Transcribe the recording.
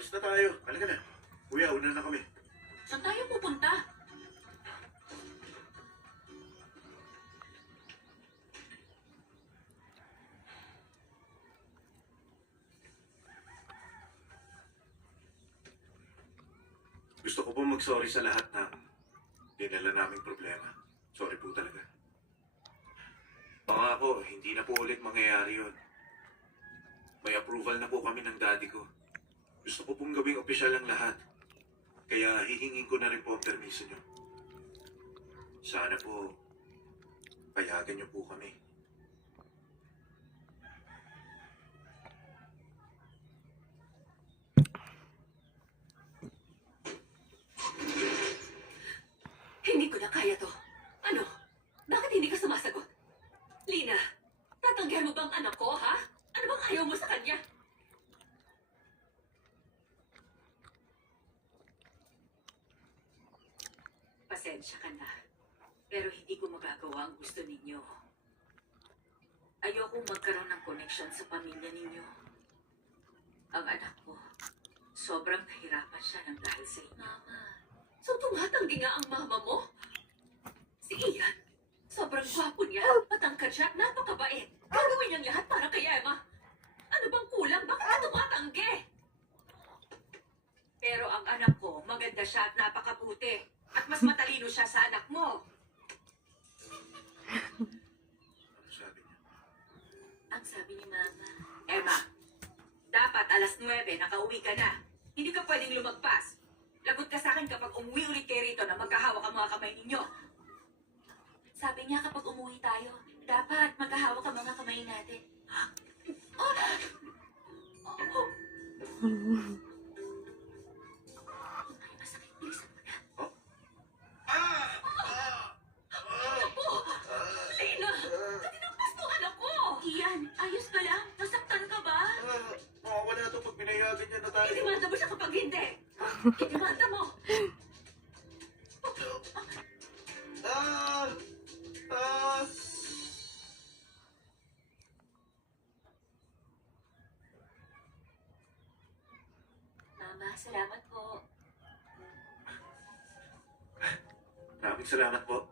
alis na tayo. Halika na. Kuya, una na kami. Saan tayo pupunta? Gusto ko pong mag-sorry sa lahat ng dinala naming problema. Sorry po talaga. Pangako, hindi na po ulit mangyayari yun. May approval na po kami ng daddy ko. Gusto ko pong gawing opisyal ang lahat. Kaya hihingin ko na rin po ang permiso niyo. Sana po, payagan niyo po kami. Hindi ko na kaya to. Ano? Bakit hindi ka sumasagot? Lina, tatanggihan mo bang anak ko, ha? Ano bang ayaw mo sa kanya? Pasensya ka na. Pero hindi ko magagawa ang gusto ninyo. Ayokong magkaroon ng connection sa pamilya ninyo. Ang anak ko, sobrang nahirapan siya ng dahil sa inyo. Mama. So tumatanggi nga ang mama mo? Si Ian, sobrang gwapo niya, matangkad siya at napakabait. Gagawin niyang lahat para kay Emma. Ano bang kulang? Bakit ka tumatanggi? Pero ang anak ko, maganda siya at napakabuti. At mas matalino siya sa anak mo. Ano sabi niya? Ang sabi ni Mama, Emma, dapat 9:00 nakauwi ka na. Hindi ka pwedeng lumagpas. Lagot ka sa akin kapag umuwi ulit kayo rito na magkahawak ang mga kamay ninyo. Sabi niya kapag umuwi tayo, dapat magkahawak ang mga kamay natin. Oh! Oh! Ay, masakit. Bilisan mo na. Naku! Lina! Tinampas mo anak ko! Ian, ayos ka lang? Nasaktan ka ba? Mawawala ito pag pinayagan niya na tayo. Idemanda mo siya kapag hindi. Idemanda mo. Ah! Ah! Mama, salamat po. Maraming salamat po.